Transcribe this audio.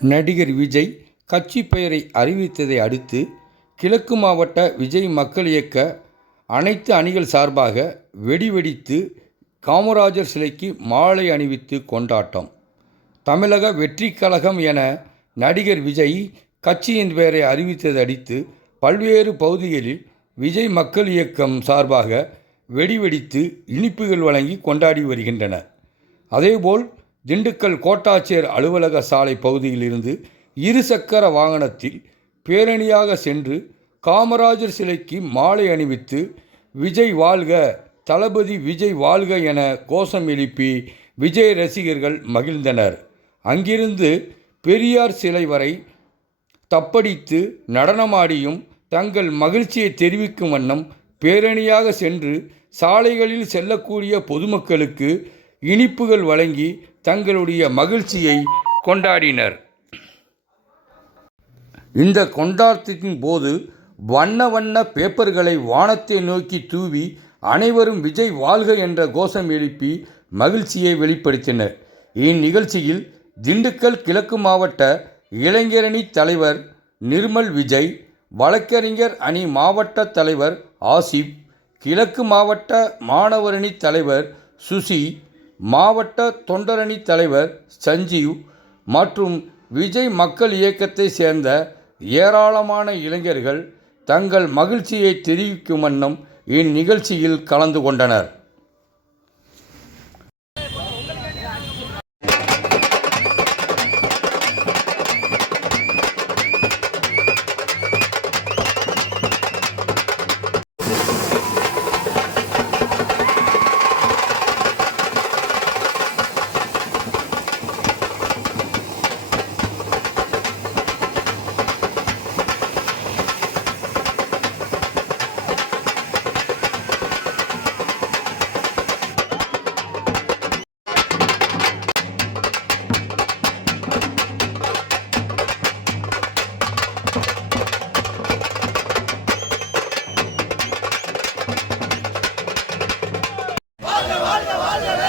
நடிகர் விஜய் கட்சி பெயரை அறிவித்ததை அடுத்து கிழக்கு மாவட்ட விஜய் மக்கள் இயக்க அனைத்து அணிகள் சார்பாக வெடி வெடித்து காமராஜர் சிலைக்கு மாலை அணிவித்து கொண்டாட்டம். தமிழக வெற்றி கழகம் என நடிகர் விஜய் கட்சியின் பெயரை அறிவித்ததை அடுத்து பல்வேறு பகுதிகளில் விஜய் மக்கள் இயக்கம் சார்பாக வெடி வெடித்து இனிப்புகள் வழங்கி கொண்டாடி வருகின்றனர். அதேபோல் திண்டுக்கல் கோட்டாட்சியர் அலுவலக சாலை பகுதியிலிருந்து இருசக்கர வாகனத்தில் பேரணியாக சென்று காமராஜர் சிலைக்கு மாலை அணிவித்து விஜய் வாழ்க தளபதி விஜய் வாழ்க என கோஷம் எழுப்பி விஜய் ரசிகர்கள் மகிழ்ந்தனர். அங்கிருந்து பெரியார் சிலை வரை தப்படித்து நடனமாடியும் தங்கள் மகிழ்ச்சியை தெரிவிக்கும் வண்ணம் பேரணியாக சென்று சாலைகளில் செல்லக்கூடிய பொதுமக்களுக்கு இனிப்புகள் வழங்கி தங்களுடைய மகிழ்ச்சியை கொண்டாடினர். இந்த கொண்டாட்டத்தின் போது வண்ண வண்ண பேப்பர்களை வானத்தை நோக்கி தூவி அனைவரும் விஜய் வாழ்க என்ற கோஷம் எழுப்பி மகிழ்ச்சியை வெளிப்படுத்தினர். இந்நிகழ்ச்சியில் திண்டுக்கல் கிழக்கு மாவட்ட இளைஞரணி தலைவர் நிர்மல் விஜய் வழக்கறிஞர் அணி மாவட்ட தலைவர் ஆசிப் கிழக்கு மாவட்ட மாணவரணி தலைவர் சுசி மாவட்ட தொண்டரணி தலைவர் சஞ்சீவ் மற்றும் விஜய் மக்கள் இயக்கத்தை சேர்ந்த ஏராளமான இளைஞர்கள் தங்கள் மகிழ்ச்சியை தெரிவிக்கும் வண்ணம் இந்நிகழ்ச்சியில் கலந்து கொண்டனர். 아니야.